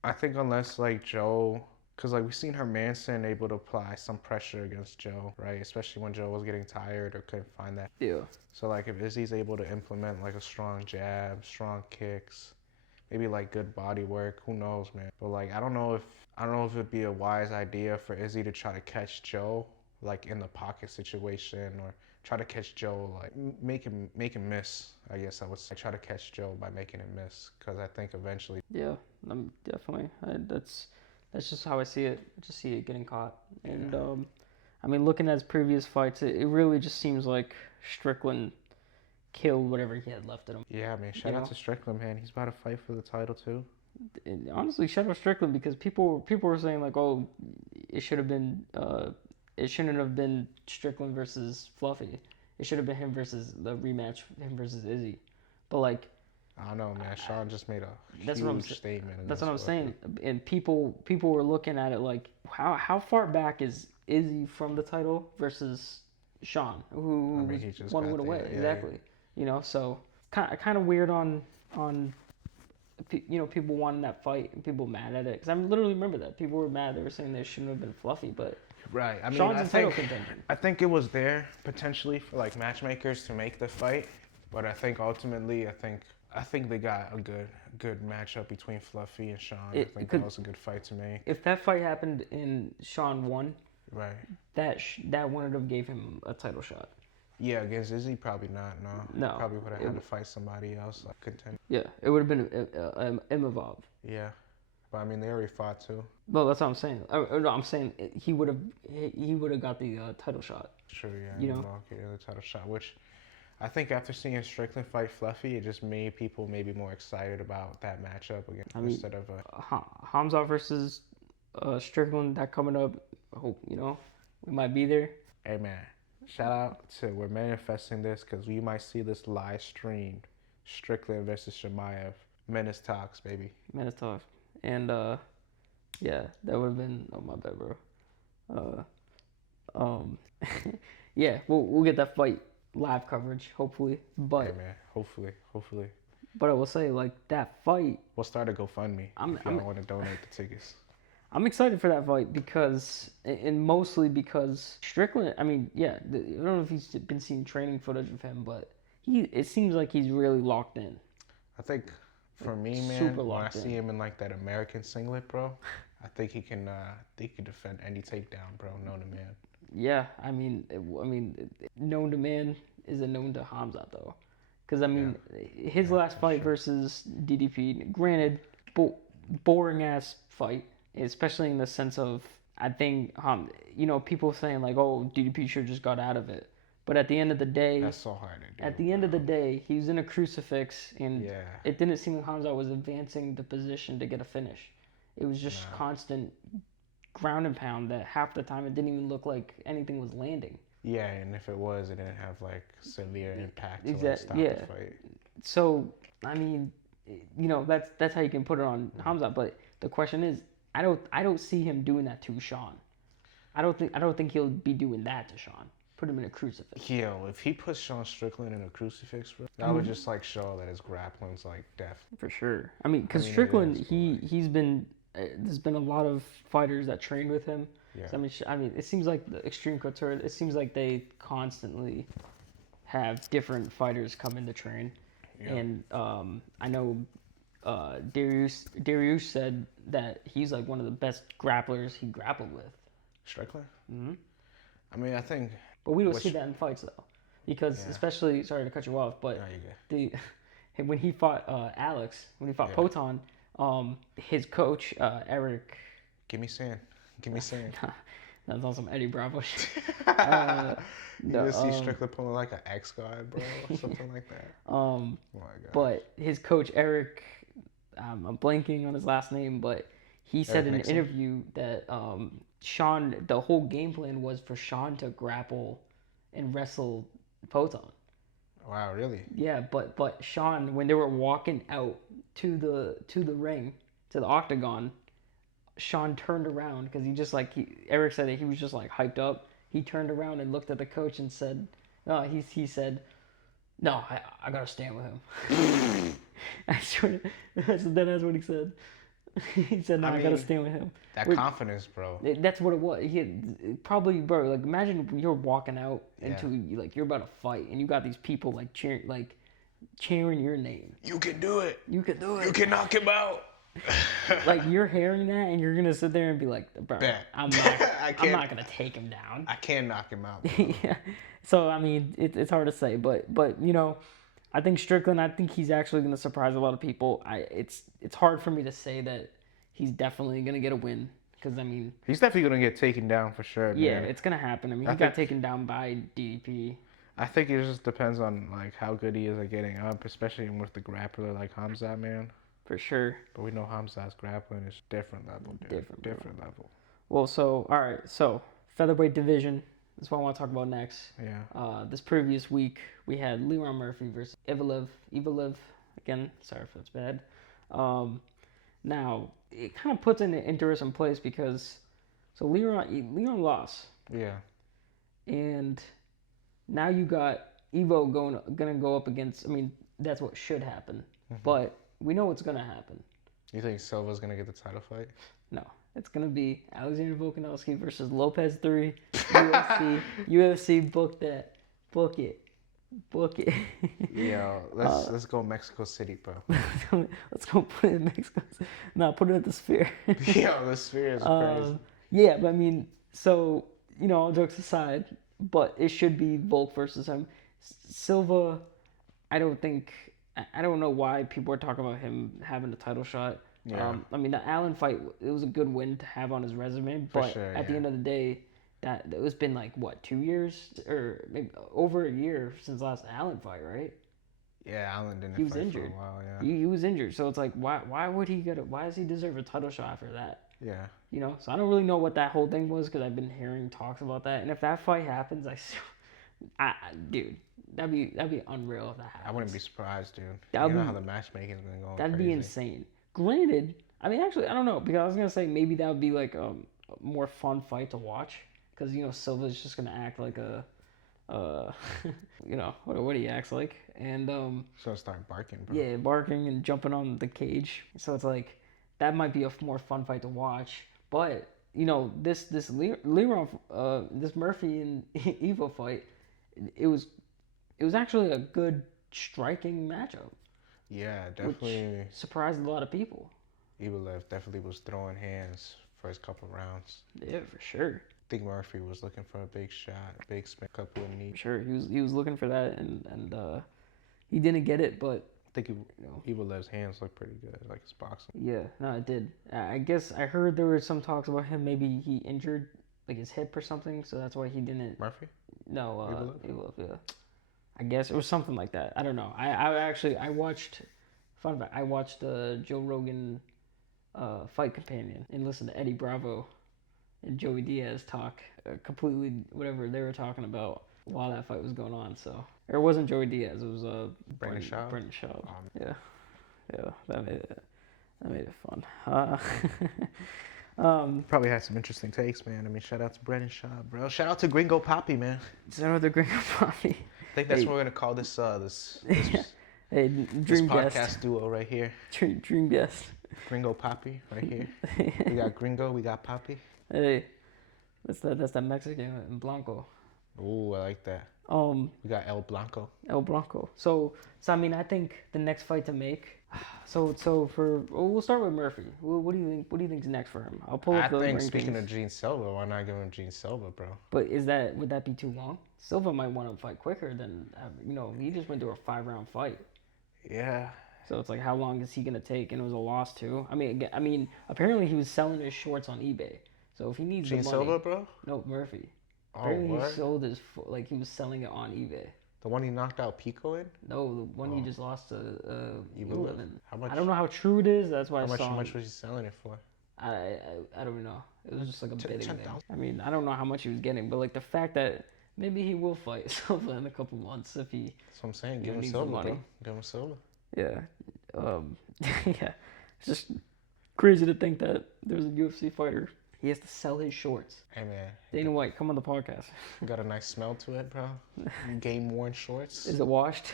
unless Joe. Because, we've seen Hermanson able to apply some pressure against Joe, right? Especially when Joe was getting tired or couldn't find that. Yeah. So, if Izzy's able to implement, a strong jab, strong kicks, maybe, good body work, who knows, man? But, I don't know if it'd be a wise idea for Izzy to try to catch Joe, in the pocket situation or try to catch Joe, make him miss, I guess I would say. Try to catch Joe by making him miss because I think eventually... Yeah, definitely. That's just how I see it. I just see it getting caught. And, I mean, looking at his previous fights, it really just seems like Strickland killed whatever he had left in him. Yeah, man. Shout out to Strickland, man. He's about to fight for the title, too. And honestly, shout out Strickland because people were saying, oh, it shouldn't have been Strickland versus Fluffy. It should have been him versus the rematch, him versus Izzy. But, I don't know, man. Sean just made a huge statement. That's what I'm saying. And people were looking at it how far back is Izzy from the title versus Sean, who he just one win away. Yeah, exactly. Yeah. So kind of weird on people wanting that fight and people mad at it because I literally remember that people were mad. They were saying they shouldn't have been Fluffy, but right. I mean, Sean's in title contention. I think it was there potentially for matchmakers to make the fight, but I think ultimately I think they got a good matchup between Fluffy and Sean. I think that was a good fight to make. If that fight happened and Sean won, right, that wouldn't have gave him a title shot. Yeah, against Izzy, probably not. No. He probably would have had to fight somebody else contender. Yeah, it would have been Imavov. Yeah, but I mean they already fought too. Well, that's what I'm saying. No, I'm saying he would have got the title shot. Sure, yeah. The title shot, which. I think after seeing Strickland fight Fluffy, it just made people maybe more excited about that matchup again instead of Khamzat versus Strickland. That coming up. I hope we might be there. Hey man, shout out to we're manifesting this because we might see this live streamed. Strickland versus Chimaev. Menace talks, baby. Menace talks, and yeah, that would have been my bad, bro. Yeah, we'll get that fight. Live coverage, hopefully. But hey man, hopefully. But I will say, that fight. We'll start a GoFundMe if y'all want to donate the tickets. I'm excited for that fight because, and mostly because Strickland. I mean, yeah, I don't know if he's been seeing training footage of him, but it seems like he's really locked in. I think for me, man, when I see him in that American singlet, bro, I think he can defend any takedown, bro. Known to man. Yeah, I mean, known to man is a known to Khamzat though, because his last fight versus DDP, granted, boring ass fight, especially in the sense of I think people saying oh DDP should just got out of it, but at the end of the day, that's so hard to do. At the end of the day, he was in a crucifix, and it didn't seem like Khamzat was advancing the position to get a finish. It was just constant ground and pound that half the time it didn't even look like anything was landing. Yeah, and if it was, it didn't have severe impact to stop the fight. So I mean, that's how you can put it on Khamzat. But the question is, I don't see him doing that to Sean. I don't think he'll be doing that to Sean. Put him in a crucifix. Yo, if he puts Sean Strickland in a crucifix, bro, that would just show that his grappling's death. For sure. I mean, because Strickland, he's been. There's been a lot of fighters that trained with him. Yeah. So, I mean, it seems like the Extreme Couture. It seems like they constantly have different fighters come in to train. Yeah. And I know Darius said that he's like one of the best grapplers he grappled with. Strickland? Mm-hmm. I mean, I think... But we don't see that in fights, though. Because, especially, sorry to cut you off, but when he fought Alex, when he fought Poton, his coach, Eric... Give me sand. That's on some Eddie Bravo shit. You see Strickland pulling like an X guard, bro, or something like that. Oh my God. But his coach Eric, I'm blanking on his last name, but he said in an interview that Sean, the whole game plan was for Sean to grapple and wrestle Poton. Wow, really? Yeah, but Sean, when they were walking out to the ring, to the octagon, Sean turned around because Eric said that he was just like hyped up. He turned around and looked at the coach and said, he said, no, I gotta stand with him. That's what he said. He said, no, I gotta stand with him. That confidence, bro. That's what it was. Probably, bro, like imagine you're walking out into, like, you're about to fight and you got these people like cheering your name. You can do it. You can do it. You can knock him out. Like you're hearing that and you're gonna sit there and be like, bro, I'm not gonna take him down. I can't knock him out. Yeah. So I mean, it's hard to say, but you know, I think Strickland, I think he's actually gonna surprise a lot of people. It's hard for me to say that he's definitely gonna get a win because I mean, he's definitely gonna get taken down for sure. Yeah, man. it's gonna happen. I mean, he got taken down by DDP. I think it just depends on like how good he is at getting up, especially with the grappler like Khamzat, man. For sure. But we know Khamzat's grappling is different level, dude. Different level. Well, so, all right. So, featherweight division. That's what I want to talk about next. Yeah. This previous week, we had Leron Murphy versus Evelev. Again, sorry if that's bad. Now, it kind of puts in an interesting place because, so Leron lost. Yeah. And now you got Evo going to go up against, I mean, that's what should happen. Mm-hmm. But we know what's going to happen. You think Silva's going to get the title fight? No. It's going to be Alexander Volkanovski versus Lopez 3. UFC, book that. Book it. Yo, let's go Mexico City, bro. Let's go put it in Mexico City. No, put it at the Sphere. Yo, the Sphere is crazy. Yeah, but I mean, so, you know, all jokes aside, but it should be Volk versus him. Silva, I don't know why people are talking about him having a title shot. Yeah. I mean, the Allen fight, it was a good win to have on his resume, but at the end of the day, it was been like, what, 2 years? Or maybe over a year since the last Allen fight, right? Yeah, Allen didn't He was fight injured. for a while, yeah. He was injured, so it's like, why does he deserve a title shot after that? Yeah. You know, so I don't really know what that whole thing was because I've been hearing talks about that, and if that fight happens, dude, that'd be unreal if that happens. I wouldn't be surprised, dude. You know how the matchmaking has been going. That'd crazy. be insane. Granted, I mean, actually, I don't know because I was gonna say maybe that would be like a more fun fight to watch because you know Silva's just gonna act like a, you know what he acts like, and so start barking, bro. Yeah, barking and jumping on the cage. So it's like that might be a more fun fight to watch, but you know this Leron, this Murphy and Evo fight, it was actually a good striking matchup. Yeah, definitely. Which surprised a lot of people. Evelev definitely was throwing hands for his couple rounds. Yeah, for sure. I think Murphy was looking for a big shot, a big spin, couple of knees. Sure, he was looking for that, and he didn't get it, but I think Evelev's hands look pretty good, like his boxing. Yeah, no, it did. I guess I heard there were some talks about him. Maybe he injured like his hip or something, so that's why he didn't. Murphy? No, Evelev, yeah. I guess it was something like that. I don't know. I watched. Fun fact: I watched Joe Rogan Fight Companion and listened to Eddie Bravo and Joey Diaz talk completely whatever they were talking about while that fight was going on. So or it wasn't Joey Diaz. It was Brendan Schaub. Yeah, that made it fun. Probably had some interesting takes, man. I mean, shout out to Brendan Schaub, bro. Shout out to Gringo Papi, man. Shout out to Gringo Papi. I think that's what we're gonna call this Hey, dream podcast guest. duo right here. Dream guest. Gringo Papi right here. We got Gringo, we got Papi. Hey, that's that Mexican in Blanco. Ooh, I like that. We got El Blanco. El Blanco. So I mean, I think the next fight to make. We'll start with Murphy. What do you think? What do you think's next for him? I'll pull I up the think rankings. speaking of Gene Silva, why not give him Gene Silva, bro? But would that be too long? Silva might want to fight quicker than he just went through a 5-round fight. Yeah. So it's like, how long is he gonna take? And it was a loss too. I mean, apparently he was selling his shorts on eBay. So if he needs Gene the money, Silva, bro. no, Murphy. Oh, Apparently what? he sold he was selling it on eBay. The one he knocked out Pico in? No, the one he just lost to Evelyn. How much? I don't know how true it is. That's why How much was he selling it for? I don't know. It was just like a bidding thing. 10,000. I mean, I don't know how much he was getting, but like the fact that maybe he will fight Silva in a couple months if he. That's what I'm saying. Give him needs Silva, the money. bro. Give him Silva. Yeah. Yeah. It's just crazy to think that there's a UFC fighter. He has to sell his shorts. Hey, man. Dana White, come on the podcast. Got a nice smell to it, bro. Game-worn shorts. Is it washed?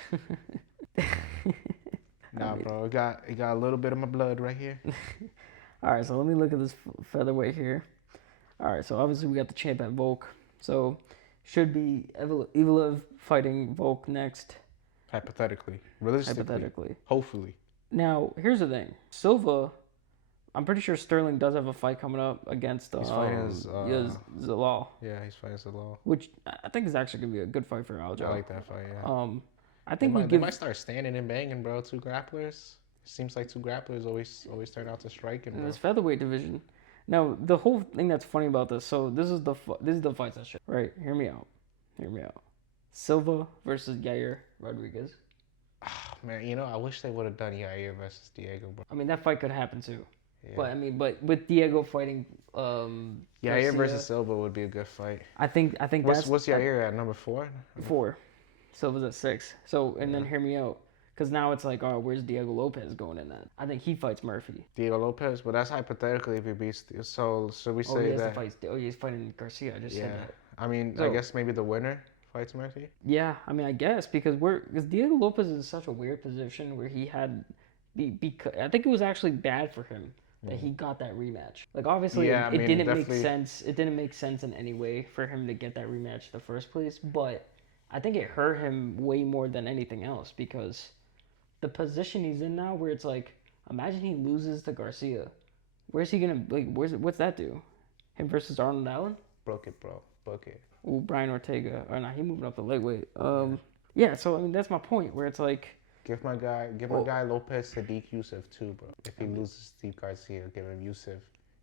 Nah, bro. It got a little bit of my blood right here. All right, so let me look at this featherweight here. All right, so obviously we got the champ at Volk. So should be Evelev fighting Volk next. Hypothetically. Realistically. Hypothetically. Hopefully. Now, here's the thing. Silva, I'm pretty sure Sterling does have a fight coming up against Zalal. Yeah, he's fighting Zalal. Which I think is actually going to be a good fight for Aljo. I like that fight, yeah. I think they might start standing and banging, bro. Two grapplers. Seems like two grapplers always turn out to striking, in bro. this featherweight division. Now, the whole thing that's funny about this, so this is the fights that shit. Right, hear me out. Silva versus Yair Rodriguez. Oh, man, I wish they would have done Yair versus Diego, bro. I mean, that fight could happen too. Yeah. But with Diego fighting Yair Garcia, versus Silva would be a good fight. I think what's Yair at, number 4? 4. Silva's at 6. So, and then hear me out. Because now it's like, oh, where's Diego Lopez going in that? I think he fights Murphy. Diego Lopez? But that's hypothetically if he beats... So, should we say that... He's fighting Garcia. I just said that. I mean, I guess maybe the winner fights Murphy? Yeah, I mean, I guess. Because Diego Lopez is in such a weird position where he had... I think it was actually bad for him that he got that rematch. Like, obviously, it didn't make sense. It didn't make sense in any way for him to get that rematch in the first place. But I think it hurt him way more than anything else because... the position he's in now, where it's like, imagine he loses to Garcia. Where's he gonna what's that do? Him versus Arnold Allen? Broke it, bro. Book it. Ooh, Brian Ortega. Or nah, he moving up the lightweight. Yeah. So I mean, that's my point. Where it's like, give my guy Lopez Sadiq Youssef too, bro. If he loses Steve Garcia, give him Youssef.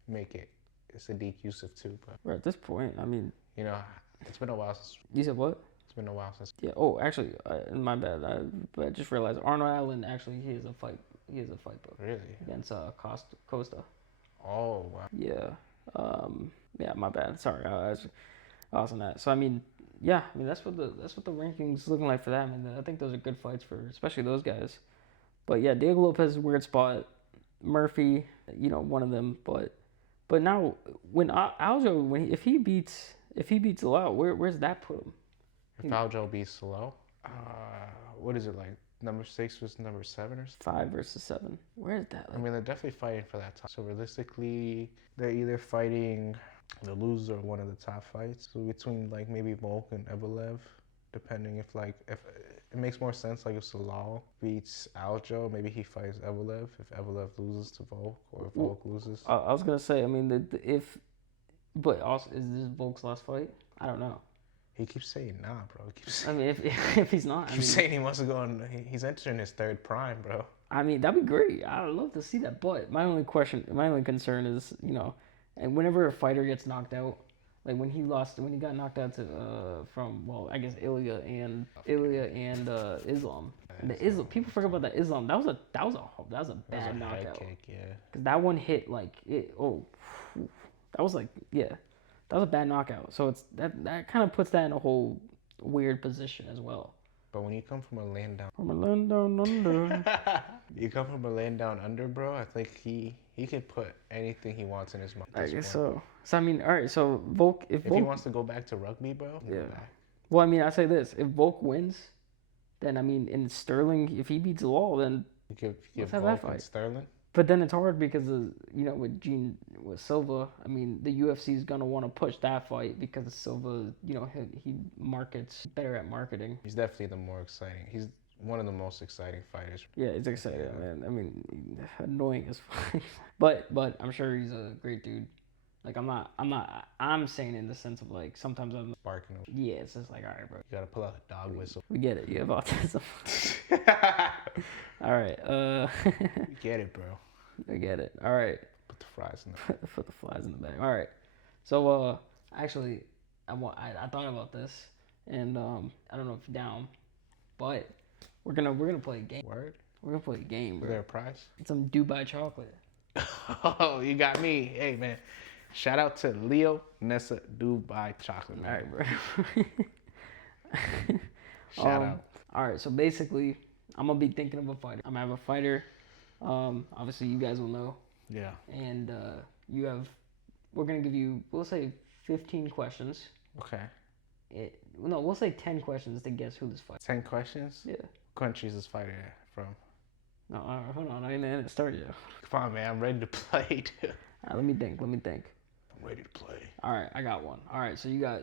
Make it Sadiq Youssef too, bro. Right at this point, I mean, it's been a while since. You said what? It's been a while since. Yeah. Oh, actually, my bad. I just realized Arnold Allen actually he has a fight book. Really? Against Costa. Oh wow. Yeah. Yeah. My bad. Sorry. I was on that. So I mean, yeah. I mean that's what the rankings looking like for that. I mean I think those are good fights for especially those guys. But yeah, Diego Lopez is a weird spot. Murphy, one of them. But now when Aljo if he beats Zalal, where's that put him? If Aljo beats Zalal, what is it like? Number 6 versus number 7 or 5 versus 7. Where is that? I mean, they're definitely fighting for that top. So realistically, they're either fighting the loser of one of the top fights. So between like maybe Volk and Evelev, depending if it makes more sense, like if Zalal beats Aljo, maybe he fights Evelev. If Evelev loses to Volk, or if Volk loses. I was gonna say, I mean, but also is this Volk's last fight? I don't know. He keeps saying nah, bro. I mean, if he's not, keeps saying he wants to go on. He's entering his 3rd prime, bro. I mean, that'd be great. I'd love to see that. But my only concern is, and whenever a fighter gets knocked out, like when he got knocked out to I guess Ilya and Islam. People forget about that Islam. That was a bad knockout. Head kick, yeah. Because that one hit like it. Oh, that was like That was a bad knockout. So it's that kind of puts that in a whole weird position as well. But when you come from a land down under, you come from a land down under, bro. I think he can put anything he wants in his mouth. I guess so. So I mean, all right. So Volk, if he wants to go back to rugby, bro. Yeah. Well, I mean, I say this: if Volk wins, then I mean, in Sterling, if he beats Zalal, then you give Volk and Sterling. But then it's hard because with Silva, I mean, the UFC is gonna want to push that fight because Silva, he markets better at marketing. He's definitely the more exciting. He's one of the most exciting fighters. Yeah, it's exciting, man. I mean, annoying as fuck. But I'm sure he's a great dude. Like I'm saying in the sense of like sometimes I'm Barking him. yeah, it's just like all right, bro. You gotta pull out a dog whistle. We get it. You have autism. All right. You get it, bro. I get it. All right. Put the fries in there. Put the flies in the bag. All right. So actually, I thought about this, and I don't know if you're down, but we're gonna play a game. Word? We're gonna play a game, bro. Is there a prize? It's some Dubai chocolate. Oh, you got me. Hey, man. Shout out to Leo Nessa Dubai Chocolate. All right, bro. Shout out. All right, so basically, I'm gonna be thinking of a fighter. I'm gonna have a fighter. Obviously, you guys will know. Yeah. And we're gonna give you, we'll say 15 questions. Okay. We'll say 10 questions to guess who this fighter. 10 questions? Yeah. What country is this fighter from? No, hold on, I didn't start yet. Come on, man. I'm ready to play, dude. All right, let me think. I'm ready to play. All right, I got one. All right, so you got.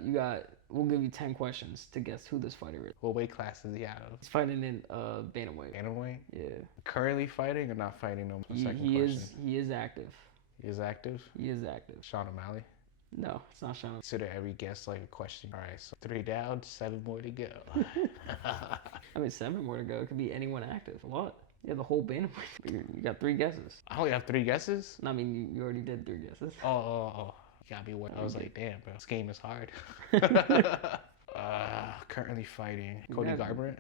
We'll give you 10 questions to guess who this fighter is. What weight class is he out of? He's fighting in bantamweight. Bantamweight? Yeah. Currently fighting or not fighting no? He is active. He is active? He is active. Sean O'Malley? No, it's not Sean. Consider every guess like a question. All right, so 3 down, 7 more to go. I mean, 7 more to go. It could be anyone active. A lot. Yeah, the whole bantamweight. You got 3 guesses. I only have 3 guesses? I mean, you already did 3 guesses. Oh. You got me. I was like, damn, bro. This game is hard. Currently fighting Cody Garbrandt.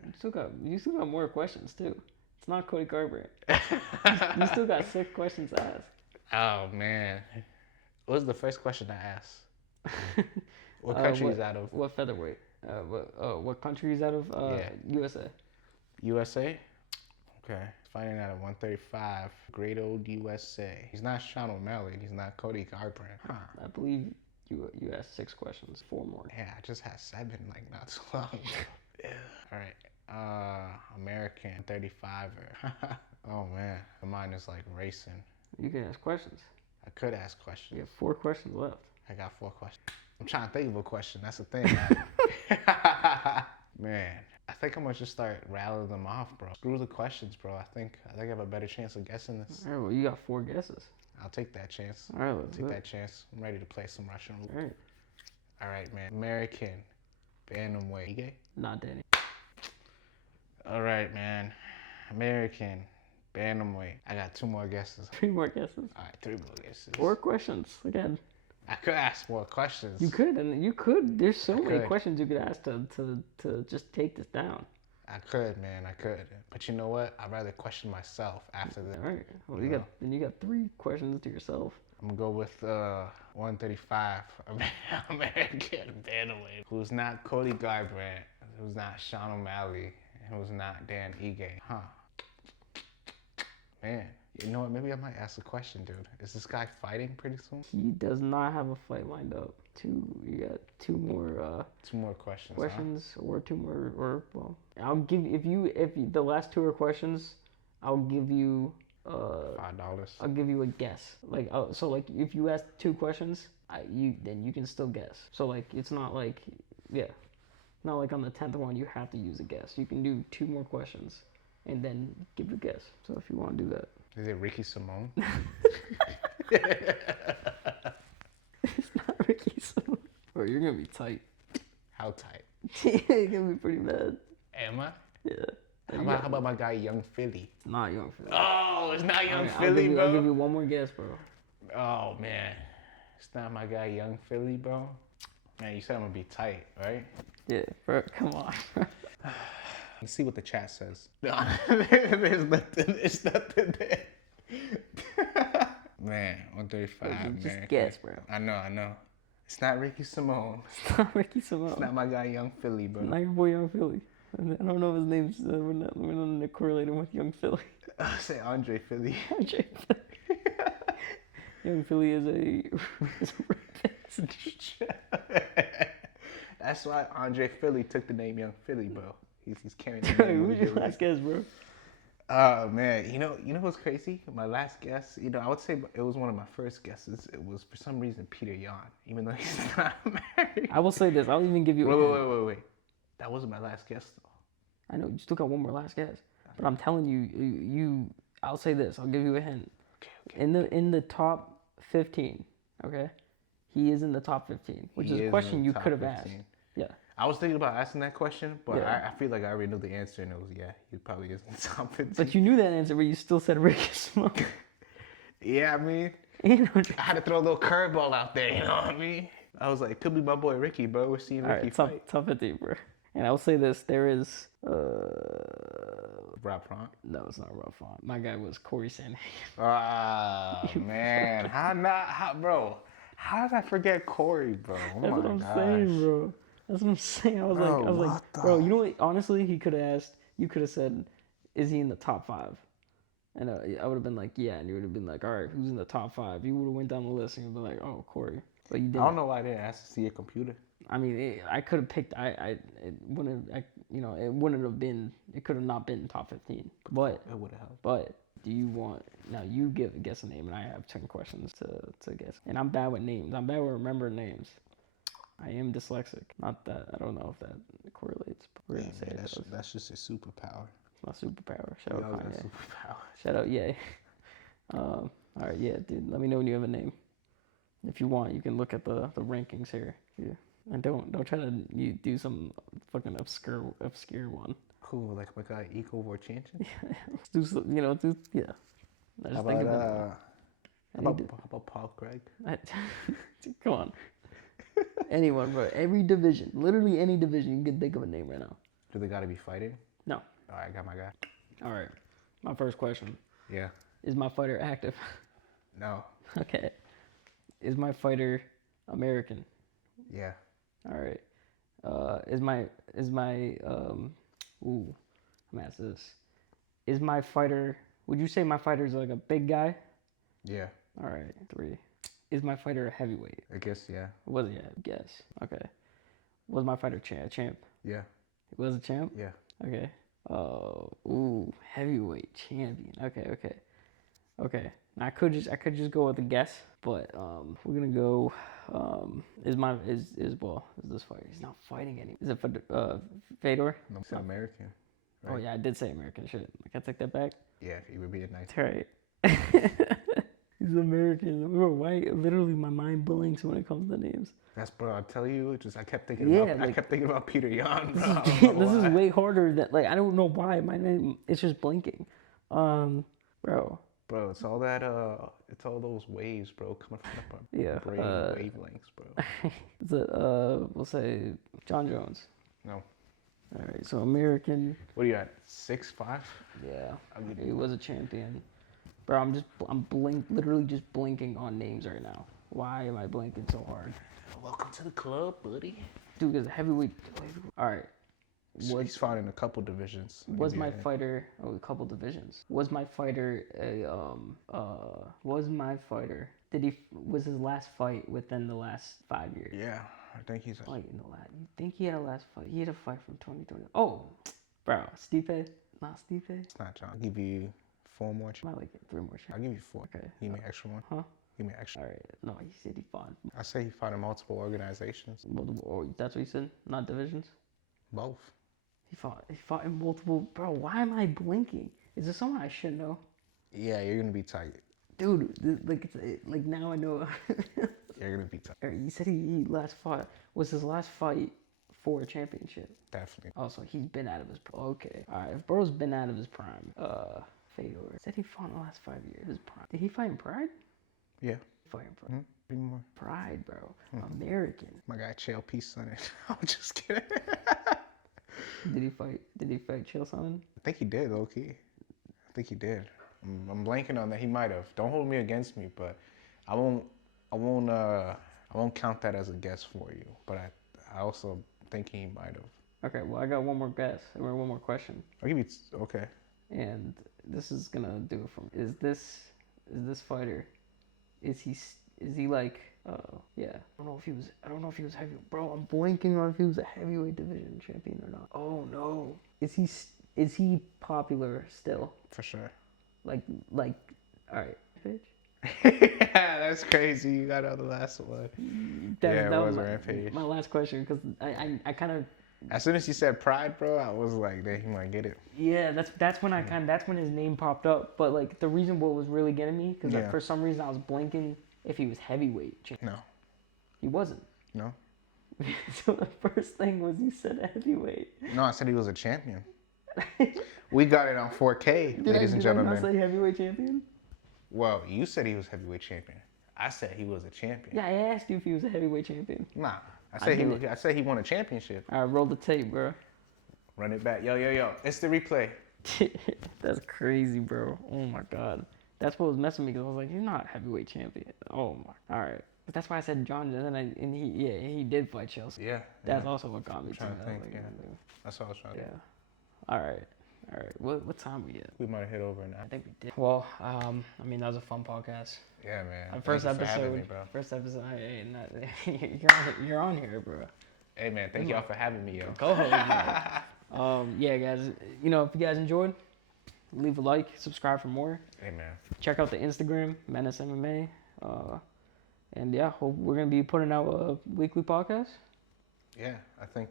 You still got more questions too. It's not Cody Garbrandt. You still got 6 questions to ask. Oh man, what was the first question I asked? What country is out of? What featherweight? What country is out of? USA. USA. Okay. Fighting out of 135. Great old USA. He's not Sean O'Malley. He's not Cody Garbrandt. Huh. I believe you asked 6 questions. 4 more. Yeah, I just had 7 like not too long ago. Yeah. All right. American 35er. Oh man, mine is like racing. You can ask questions. I could ask questions. You have 4 questions left. I got 4 questions. I'm trying to think of a question. That's the thing. Man, I think I'm gonna just start rattling them off, bro. Screw the questions, bro. I think I have a better chance of guessing this. All right, well, you got 4 guesses. I'll take that chance. All right, let's take that chance. I'm ready to play some Russian roulette. All right, man. American bantamweight. You gay? Not Danny. All right, man. American bantamweight. I got 2 more guesses. 3 more guesses. All right, 3 more guesses. 4 questions again. I could ask more questions. You could. There's so many questions you could ask to just take this down. I could, man. I could. But you know what? I'd rather question myself after this. All right. Well, you got 3 questions to yourself. I'm gonna go with 135 American bantamweight, who's not Cody Garbrandt, who's not Sean O'Malley, and who's not Dan Ige. Huh? Man. You know what? Maybe I might ask a question, dude. Is this guy fighting pretty soon? He does not have a fight lined up. You got 2 more. 2 more questions. Huh? Or 2 more, or well, I'll give if the last 2 are questions, I'll give you $5. I'll give you a guess. Like so, like if you ask 2 questions, then you can still guess. So like it's not like not like on the 10th one you have to use a guess. You can do 2 more questions, and then give your guess. So if you want to do that. Is it Ricky Simone? It's not Ricky Simone. Bro, you're gonna be tight. How tight? You're gonna be pretty bad. Am I? Yeah. How about my guy Young Philly? It's not Young Philly. Oh, it's not Young Philly, bro. I'll give you 1 more guess, bro. Oh man, it's not my guy Young Philly, bro. Man, you said I'm gonna be tight, right? Yeah, bro. Come on. Let's see what the chat says. No, there's nothing there. Man, 135. Just guess, bro. I know. It's not Ricky Simone. It's not Ricky Simone. It's not my guy Young Philly, bro. Not your boy Young Philly. I don't know if his name's. We're not correlating with Young Philly. Say Andre Philly. Andre Philly. Young Philly is a rapist. That's why Andre Philly took the name Young Philly, bro. He's carrying the Who's name. your last guess, bro? Oh man, you know what's crazy? My last guess, I would say it was one of my first guesses. It was for some reason Peter Yan, even though he's not married. I will say this. I'll even give you. Wait. That wasn't my last guess though. I know you still got one more last guess, but I'm telling you. I'll say this. I'll give you a hint. Okay. In the top 15, okay, he is in the top 15, which is a question you could have asked. Yeah. I was thinking about asking that question, but Yeah. I feel like I already knew the answer, and it was he probably is in the top 15. But you knew that answer, but you still said Ricky Smoke. Yeah, I mean, I had to throw a little curveball out there, you know what I mean? I was like, could be my boy Ricky, bro. We're seeing Ricky fight. Top 15, bro. And I will say this: there is. Rob Font. No, it's not Rob Font. My guy was Corey Sandhagen. Ah, man, bro? How did I forget Corey, bro? Oh That's what I'm saying, bro. That's what I'm saying. I was like, bro, you know what? Honestly, he could have asked. You could have said, "Is he in the top 5?" And I would have been like, "Yeah," and you would have been like, "All right, who's in the top 5?" You would have went down the list and you'd be like, "Oh, Corey." But you didn't. I don't know why I didn't ask to see a computer. I mean, I could have picked. It wouldn't. It wouldn't have been. It could have not been top 15. But it would have helped. But do you want now? You guess a name, and I have 10 questions to guess. And I'm bad with names. I'm bad with remembering names. I am dyslexic. Not that I don't know if that correlates. But we're gonna say that's just a superpower. It's my superpower. Shout out Kanye. Superpower. Shout out Ye. All right, yeah, dude. Let me know when you have a name. If you want, you can look at the rankings here. Yeah. And don't try to do some fucking obscure one. Cool, like my guy Eco Vorchantin? Do yeah. How about Paul Craig? Come on. Anyone, bro. Every division, literally any division, you can think of a name right now. Do they gotta be fighting? No. All right, I got my guy. All right. My first question. Yeah. Is my fighter active? No. Okay. Is my fighter American? Yeah. All right. I'm gonna ask this. Is my fighter, would you say my fighter is like a big guy? Yeah. All right. 3. Is my fighter a heavyweight? I guess, yeah. Was he? Guess. Okay. Was my fighter champ? Yeah. He was a champ? Yeah. Okay. Heavyweight champion. Okay. Now I could just go with a guess, but we're gonna go. Is this fighter? He's not fighting anymore. Is it Fedor? No, it's American. Right? Oh yeah, I did say American. Shit, can I take that back? Yeah, he would be a nice. Right. He's American. Bro, why? Literally, my mind blanks when it comes to names. That's, bro. I tell you, I kept thinking about Peter Yan. This is way harder than I don't know why my name. It's just blinking, bro. Bro, it's all those waves, bro, coming from the brain wavelengths, bro. Is it we'll say John Jones? No. All right, so American. What are you at? 6'5"? Yeah, he was a champion. Bro, I'm literally just blinking on names right now. Why am I blinking so hard? Welcome to the club, buddy. Dude, because heavyweight. All right. He's fought in a couple divisions. Was my fighter a couple divisions? Was my fighter was his last fight within the last 5 years? Yeah, I think he's like in the last. You think he had a last fight? He had a fight from 2020. Oh, bro, Stipe? Not Stipe? It's not John. I'll give you 4 more. I like 3 more. I'll give you 4. Okay. Give me an extra one. Huh? Give me an extra. All right. No, he said he fought. I say he fought in multiple organizations. Multiple. Or that's what he said. Not divisions. Both. He fought in multiple. Bro, why am I blinking? Is there someone I should know? Yeah, you're gonna be tight. Dude, like now I know. You're gonna be tight. You said he last fought. Was his last fight for a championship? Definitely. Oh, so he's been out of his prime. Okay. All right. If bro's been out of his prime, Fedor said he fought in the last 5 years. His prime. Did he fight in Pride? Yeah. Fight in Pride. Mm-hmm. More. Pride, bro. Mm-hmm. American. My guy Chael Peace on it. I'm just kidding. Did he fight Chael Sonnen? I think he did, low-key. I think he did. I'm blanking on that. He might have. Don't hold me against me, but I won't count that as a guess for you. But I also think he might have. Okay, well I got one more guess or one more question. I'll give you okay. And this is gonna do it for me. Is this fighter? Is he like? Yeah. I don't know if he was heavy. Bro, I'm blanking on if he was a heavyweight division champion or not. Oh no. Is is he popular still? For sure. Like, all right, Rampage. Yeah, that's crazy. You got out the last one. It was Rampage. My last question, because I kind of. As soon as you said Pride, bro, I was like, "He might get it." Yeah, that's when that's when his name popped up. But like the reason what was really getting me, because like, for some reason I was blanking if he was heavyweight champion. No. He wasn't. No. So the first thing was you said heavyweight. No, I said he was a champion. We got it on 4K, ladies and gentlemen. Did I say heavyweight champion? Well, you said he was heavyweight champion. I said he was a champion. Yeah, I asked you if he was a heavyweight champion. Nah, I said he won a championship. All right, roll the tape, bro. Run it back. Yo. It's the replay. That's crazy, bro. Oh my god. That's what was messing with me, because I was like, he's not heavyweight champion. Oh my. All right. But that's why I said John, and he did fight Chelsea. Yeah. That's also what got me. Trying to think. Yeah. That's what I was trying to do. Yeah. All right. What time we at? We might have hit over now. I think we did. Well, I mean, that was a fun podcast. Yeah, man. First Thank you for episode. having me, bro. First episode. You're on here, bro. Hey, man. Thank y'all for having me, yo. Co-host. Yeah, guys. If you guys enjoyed, leave a like, subscribe for more. Hey, man. Check out the Instagram, Menace MMA. And yeah, hope we're gonna be putting out a weekly podcast. Yeah, I think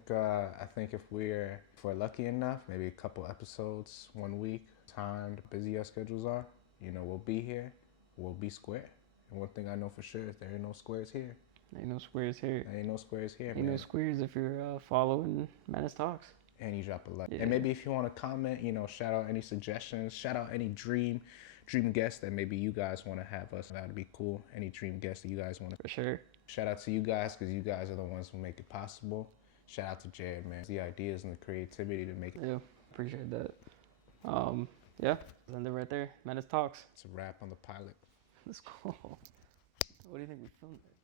if we're lucky enough, maybe a couple episodes 1 week, timed, busy our schedules are, we'll be here, we'll be square. And one thing I know for sure is there ain't no squares here. Ain't no squares here. Ain't no squares here, Ain't man. no squares if you're following Menace Talks. And you drop a like. Yeah. And maybe if you want to comment, shout out any suggestions, shout out any dream guests that maybe you guys want to have us. That'd be cool. Any dream guests that you guys want to. For sure. Shout out to you guys, because you guys are the ones who make it possible. Shout out to Jared, man. The ideas and the creativity to make it. Yeah, appreciate that. Yeah, end it right there. Menace Talks. It's a wrap on the pilot. Let's go. What do you think we filmed it?